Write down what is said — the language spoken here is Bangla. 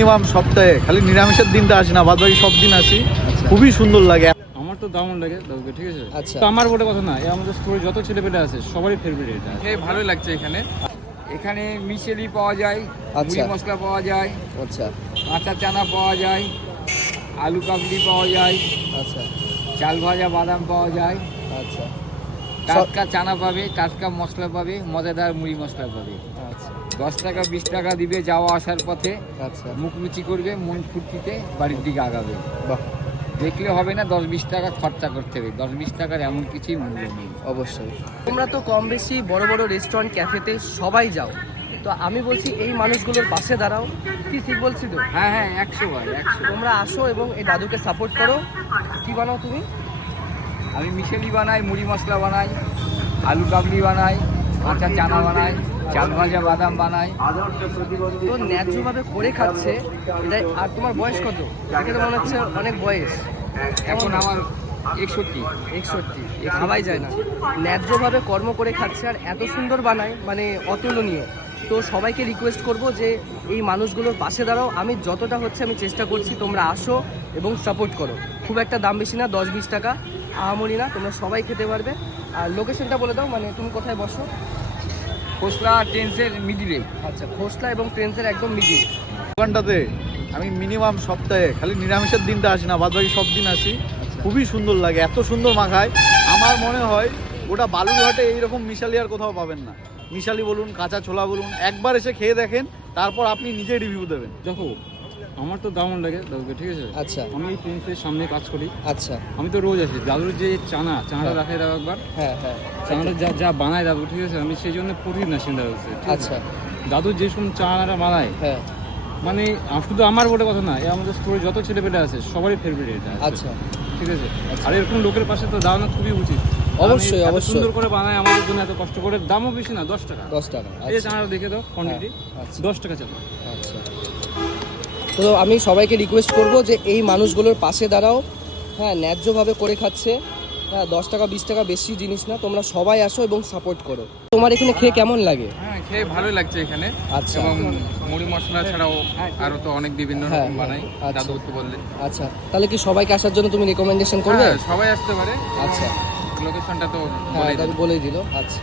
মিনিমাম সপ্তাহে খালি নিরামিষের দিনটা আসি না, বাদ বাকি সব দিন আসি। খুবই সুন্দর লাগে। আমার তো দারুণ লাগে দাদুকে, ঠিক আছে। আচ্ছা। তো আমার বলে কথা না, এই আমাদের স্টোরে যত ছেলেপেলে আছে সবারই ফেভারিট এটা। ভালোই লাগছে এখানে। এখানে মিশেলি পাওয়া যায়, মুড়ি মশলা পাওয়া যায়, আচ্ছা কাঁচা চানা পাওয়া যায়, আলু কাবলি পাওয়া যায়, আচ্ছা চাল ভাজা বাদাম পাওয়া যায়, আচ্ছা টাটকা চানা পাবে, টাটকা মশলা পাবে, মজাদার মুড়ি মশলা পাবে। আচ্ছা 10 টাকা 20 টাকা দিবে যাওয়া আসার পথে, আচ্ছা মুখ রুচি করবে, মন ফুর্তিতে বাড়ির দিকে আগাবে। বাহ, দেখলে হবে না, 10-20 টাকা খরচা করতে হবে। 10-20 টাকার এমন কিছুই মূল্য নেই। অবশ্যই। তোমরা তো কম বেশি বড় বড় রেস্টুরেন্ট ক্যাফেতে সবাই যাও, তো আমি বলছি এই মানুষগুলোর পাশে দাঁড়াও। কি ঠিক বলছি তো? হ্যাঁ হ্যাঁ, 100 বার 100। তোমরা আসো এবং এই দাদুকে সাপোর্ট করো। কি বানাও তুমি? আমি মিশেলি বানাই, মুড়ি মশলা বানাই, আলু কাবলি বানাই, কাঁচা চানা বানাই, চাল ভাজা বাদাম বানাই। তো ন্যায্যভাবে করে খাচ্ছে এটাই। আর তোমার বয়স কত? দেখে তো মনে হচ্ছে অনেক বয়স। এখন আমার 61। 61। খাওয়াই যায় না। ন্যায্যভাবে কর্ম করে খাচ্ছে আর এত সুন্দর বানায়, মানে অতুলনীয়। তো সবাইকে রিকোয়েস্ট করব যে এই মানুষগুলোর পাশে দাঁড়াও। আমি যতটা হচ্ছে আমি চেষ্টা করছি, তোমরা আসো এবং সাপোর্ট করো। খুব একটা দাম বেশি না, 10-20 টাকা, আহামরি না, তোমরা সবাই খেতে পারবে। আর লোকেশনটা বলে দাও, মানে তুমি কোথায় বসো? খোসলা ট্রেন্সের মিডিলে। আচ্ছা, খোসলা এবং ট্রেন্সের একদম মিডিল। দোকানটাতে আমি মিনিমাম সপ্তাহে খালি নিরামিষের দিনটা আসি না, বাদ বাকি সব দিন আসি। খুবই সুন্দর লাগে, এত সুন্দর মাখায়। আমার মনে হয় ওটা বালুরঘাটে এইরকম মিশালি আর কোথাও পাবেন না। মিশালি বলুন, কাঁচা ছোলা বলুন, একবার এসে খেয়ে দেখেন, তারপর আপনি নিজেই রিভিউ দেবেন। দেখো, আমার তো দারুণ লাগে দাদুকে, ঠিক আছে। আচ্ছা আমি এই প্রিন্সের সামনে কাজ করি। আচ্ছা। আমি তো রোজ আসি। দাদুর যে চানাটা রাখে দাও একবার, হ্যাঁ হ্যাঁ। চানাটা যা বানায় দাদু, ঠিক আছে, আমি সেই জন্য প্রতিদিন আসি দাদুর কাছে। আচ্ছা। দাদু যে সময় চানাটা বানায়, হ্যাঁ মানে শুধু আমার বলে কথা না, এই আমাদের স্টোরে যত ছেলেপেলে আছে সবারই ফেভারিট এটা। আচ্ছা ঠিক আছে। আর এরকম লোকের পাশে তো দাঁড়ানো খুবই উচিত। অবশ্যই, এত অবশ্যই। সুন্দর করে বানায় আমাদের জন্য, এত কষ্ট করে। দামও বেশি না, 10 টাকা। 10 টাকা। এই চানাটা দেখে দাও, কোয়ান্টিটি আচ্ছা 10 টাকা চানা। আচ্ছা। তো আমি সবাইকে রিকোয়েস্ট করব যে এই মানুষগুলোর পাশে দাঁড়াও। হ্যাঁ, ন্যায্যভাবে করে খাচ্ছে। হ্যাঁ, 10 টাকা 20 টাকা বেশি জিনিস না। তোমরা সবাই আসো এবং সাপোর্ট করো। তোমার এখানে খেয়ে কেমন লাগে? হ্যাঁ, খেয়ে ভালোই লাগছে এখানে। আচ্ছা। এবং মুড়ি মশলা ছাড়াও আরো তো অনেক বিভিন্ন হ্যাঁ, রকম বানাই, আচ্ছা। দাদু তো বললে। আচ্ছা, তাহলে কি সবাইকে আসার জন্য তুমি রেকমেন্ডেশন করবে? হ্যাঁ, সবাই আসতে পারে। আচ্ছা। লোকেশনটা তো হ্যাঁ, বলেই দাদু দিলাম। বলেই দিল। আচ্ছা।